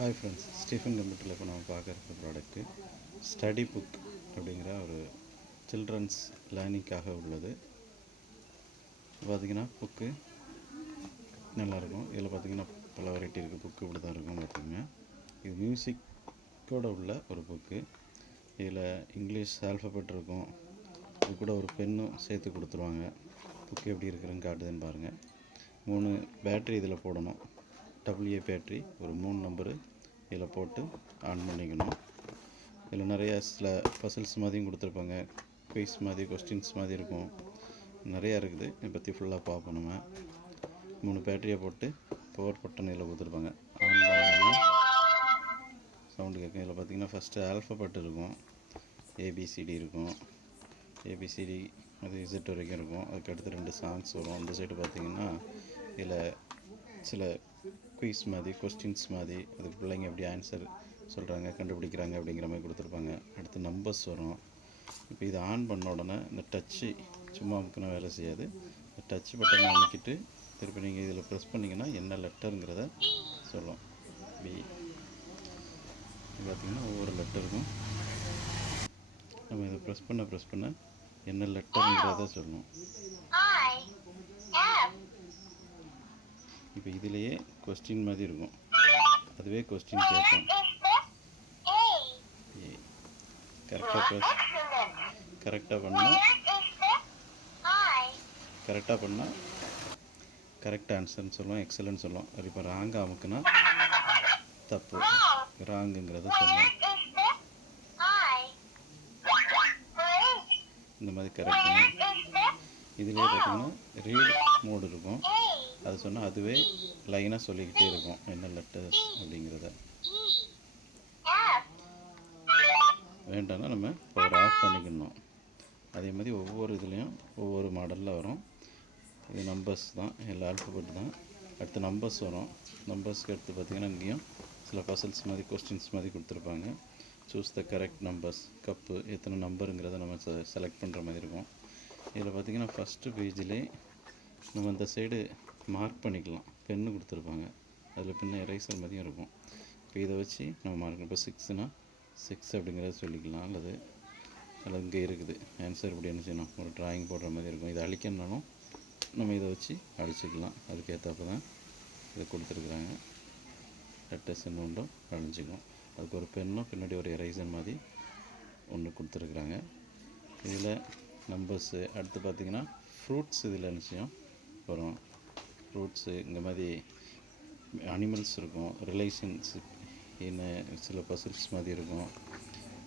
Hi friends, Stephen கம்ப்யூட்டரில் இப்போ நம்ம பார்க்குற ப்ராடக்ட்டு ஸ்டடி புக் அப்படிங்கிற ஒரு சில்ட்ரன்ஸ் லேர்னிங்காக உள்ளது. பார்த்திங்கன்னா புக்கு நல்லாயிருக்கும். இதில் பார்த்திங்கன்னா பல வெரைட்டி இருக்குது. புக்கு இப்படி தான் இருக்கும். பார்த்திங்கன்னா இது மியூசிக்கோடு உள்ள ஒரு புக்கு. இதில் இங்கிலீஷ் ஆல்ஃபபெட் இருக்கும். இது கூட ஒரு பென்னும் சேர்த்து கொடுத்துருவாங்க. புக்கு எப்படி இருக்குதுன்னு காட்டுதுன்னு பாருங்கள். 3 பேட்ரி இதில் போடணும். WA பேட்ரி ஒரு 3 நம்பரு இதில் போட்டு ஆன் பண்ணிக்கணும். இதில் நிறையா சில பசில்ஸ் மாதிரியும் கொடுத்துருப்பாங்க. குயிஸ் மாதிரி, கொஸ்டின்ஸ் மாதிரி இருக்கும். நிறையா இருக்குது. இதை பற்றி ஃபுல்லாக பார்ப்போம். நம்ம 3 பேட்டரியை போட்டு பவர் பட்டன் இதில் கொடுத்துருப்பாங்க. ஆன் பண்ணோம்னா சவுண்டு கேட்கும். இதில் பார்த்திங்கன்னா ஃபஸ்ட்டு ஆல்ஃபபெட் இருக்கும். ABCD இருக்கும். ABCD அது Z வரைக்கும் இருக்கும். அதுக்கடுத்து 2 சாங்ஸ் வரும். அந்த சைடு பார்த்திங்கன்னா இதில் சில குயிஸ் மாதிரி, கொஸ்டின்ஸ் மாதிரி, அதுக்கு பிள்ளைங்க எப்படி ஆன்சர் சொல்கிறாங்க, கண்டுபிடிக்கிறாங்க அப்படிங்கிற மாதிரி கொடுத்துருப்பாங்க. அடுத்து நம்பர்ஸ் வரும். இப்போ இதை ஆன் பண்ண உடனே இந்த டச்சு சும்மா அமுக்குனா வேலை செய்யாது. இந்த டச் பட்டனை அமுக்கிட்டு திருப்பி நீங்கள் இதில் ப்ரெஸ் பண்ணிங்கன்னா என்ன லெட்டருங்கிறத சொல்லும். பி பார்த்திங்கன்னா ஒவ்வொரு லெட்டருக்கும் நம்ம இதை ப்ரெஸ் பண்ண என்ன லெட்டருங்கிறத சொல்லணும். இப்போ இதிலேயே கொஸ்டின் மாதிரி இருக்கும். அதுவே கொஸ்டின் கேட்கும். கரெக்டாக பண்ணால் கரெக்ட் ஆன்சர்னு சொல்லுவோம். எக்ஸலன்ட் சொல்லுவோம். அது இப்போ ராங்காக அமுக்குனா தப்பு, ராங்குங்கிறத சொல்லுவோம். இந்த மாதிரி கரெக்டுங்க. இதிலே பார்த்திங்கன்னா ரீட் மோடு இருக்கும். அது சொன்னால் அதுவே லைனாக சொல்லிக்கிட்டே இருக்கும் என்ன லெட்டர்ஸ் அப்படிங்கிறத. வேண்டாம்னா நம்ம பவர் ஆஃப் பண்ணிக்கணும். அதே மாதிரி ஒவ்வொரு இதுலேயும் ஒவ்வொரு மாடலில் வரும். இது நம்பர்ஸ் தான், எல்லா ஆல்ஃபபெட் தான். அடுத்து நம்பர்ஸ் வரும். நம்பர்ஸ்க்கு அடுத்து பார்த்திங்கன்னா இங்கேயும் சில பசில்ஸ் மாதிரி, கொஸ்டின்ஸ் மாதிரி கொடுத்துருப்பாங்க. Choose the correct numbers. Cup எத்தனை நம்பருங்கிறத நம்ம செலக்ட் பண்ணுற மாதிரி இருக்கும். இதில் பார்த்திங்கன்னா ஃபஸ்ட்டு பேஜிலே நம்ம இந்த சைடு மார்க் பண்ணிக்கலாம். பென்னு கொடுத்துருப்பாங்க. அதில் பின்ன எரேசர் மாதிரியும் இருக்கும். இப்போ இதை வச்சு நம்ம மார்க், இப்போ 6னா 6 அப்படிங்கிறத சொல்லிக்கலாம். அதில் இங்கே இருக்குது ஆன்சர். இப்படி என்ன செய்யணும், ஒரு ட்ராயிங் போடுற மாதிரி இருக்கும். இதை அழிக்கணுன்னாலும் நம்ம இதை வச்சு அழிச்சிக்கலாம். அதுக்கேற்றப்ப தான் இதை கொடுத்துருக்குறாங்க. லெட்டர்ஸ் ஒன்றும் அழிஞ்சிக்கும். அதுக்கு ஒரு பென்னும் பின்னாடி ஒரு எரேசர் மாதிரி ஒன்று கொடுத்துருக்குறாங்க. இதில் நம்பர்ஸு. அடுத்து பார்த்திங்கன்னா ஃப்ரூட்ஸ் இதில் நிச்சயம் வரும். ஃப்ரூட்ஸு இந்த மாதிரி அனிமல்ஸ் இருக்கும். ரிலேஷன்ஷிப் சில பசில்ஸ் மாதிரி இருக்கும்.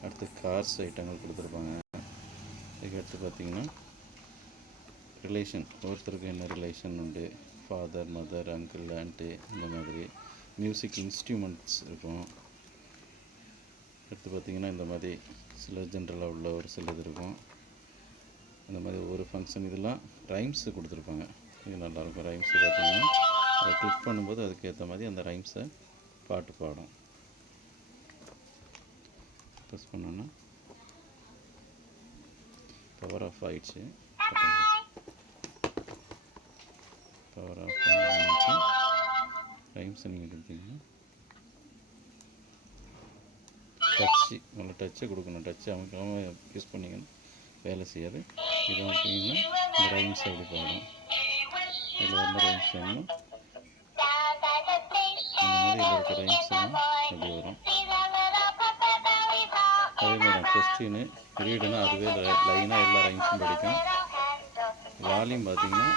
அடுத்து கார்ஸ் ஐட்டங்கள் கொடுத்துருப்பாங்க. இதுக்கு அடுத்து பார்த்திங்கன்னா ரிலேஷன், ஒருத்தருக்கு என்ன ரிலேஷன் உண்டு, ஃபாதர், மதர், அங்கிள், ஆண்ட்டு, இந்த மாதிரி. மியூசிக் இன்ஸ்ட்ருமெண்ட்ஸ் இருக்கும். அடுத்து பார்த்திங்கன்னா இந்த மாதிரி சில ஜென்ரலாக உள்ள ஒரு சில இது இருக்கும். இந்த மாதிரி ஒவ்வொரு ஃபங்க்ஷன். இதெல்லாம் ரைம்ஸு கொடுத்துருப்பாங்க. இது நல்லாயிருக்கும். ரைம்ஸு பார்த்திங்கன்னா அதை கிளிக் பண்ணும்போது அதுக்கேற்ற மாதிரி அந்த ரைம்ஸை பாட்டு பாடும். ப்ரெஸ் பண்ணோன்னா பவர் ஆஃப் ஆகிடுச்சு. பவர் ஆஃப் ஆகிட்டு ரைம்ஸை நீங்கள் கொடுத்தீங்கன்னா டச்சு, நல்லா டச்சை கொடுக்கணும். டச்சு அமைக்காமல் யூஸ் பண்ணிங்கன்னா வேலை செய்யாது. இதை அமைக்கிங்கன்னா இந்த ரைம்ஸ் அப்படி பாடும். இதில் என்ன ரைம்ஸ் வேணும், இந்த மாதிரி இதில் இருக்க ரைம்ஸ் எல்லாம் அப்படி வரும். அதே மாதிரி தான் கொஸ்டின் ரீடுனா அதுவே லைனாக எல்லா ரைம்ஸும் படிக்கும். வால்யூம் பார்த்திங்கன்னா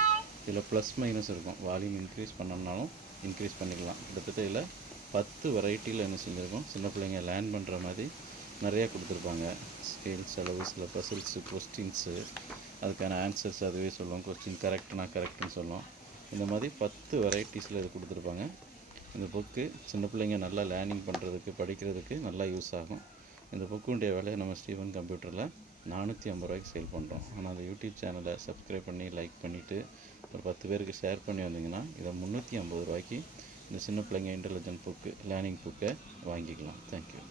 இதில் ப்ளஸ் மைனஸ் இருக்கும். வால்யூம் இன்க்ரீஸ் பண்ணோம்னாலும் இன்க்ரீஸ் பண்ணிக்கலாம். கிட்டத்தட்ட இதில் 10 வெரைட்டியில் என்ன செஞ்சுருக்கோம். சின்ன பிள்ளைங்க லேர்ன் பண்ணுற மாதிரி நிறையா கொடுத்துருப்பாங்க. ஸ்கேல்ஸ், அளவு, சில பசில்ஸு, கொஸ்டின்ஸு, அதுக்கான ஆன்சர்ஸ் அதுவே சொல்லுவோம். கொஸ்டின் கரெக்ட்னா கரெக்டுன்னு சொல்லுவோம். இந்த மாதிரி 10 வெரைட்டிஸில் இது கொடுத்துருப்பாங்க. இந்த புக்கு சின்ன பிள்ளைங்க நல்லா லேர்னிங் பண்ணுறதுக்கு, படிக்கிறதுக்கு நல்லா யூஸ் ஆகும். இந்த புக்குடைய விலையை நம்ம ஸ்டீஃபன் கம்ப்யூட்டரில் 450 ரூபாய்க்கு சேல் பண்ணுறோம். ஆனால் அந்த யூடியூப் சேனலை சப்ஸ்கிரைப் பண்ணி லைக் பண்ணிவிட்டு ஒரு 10 பேருக்கு ஷேர் பண்ணி வந்தீங்கன்னா இதை 350 ரூபாய்க்கு இந்த சின்ன பிள்ளைங்க இன்டெலிஜென்ட் புக்கு, லேர்னிங் புக்கை வாங்கிக்கலாம். தேங்க்யூ.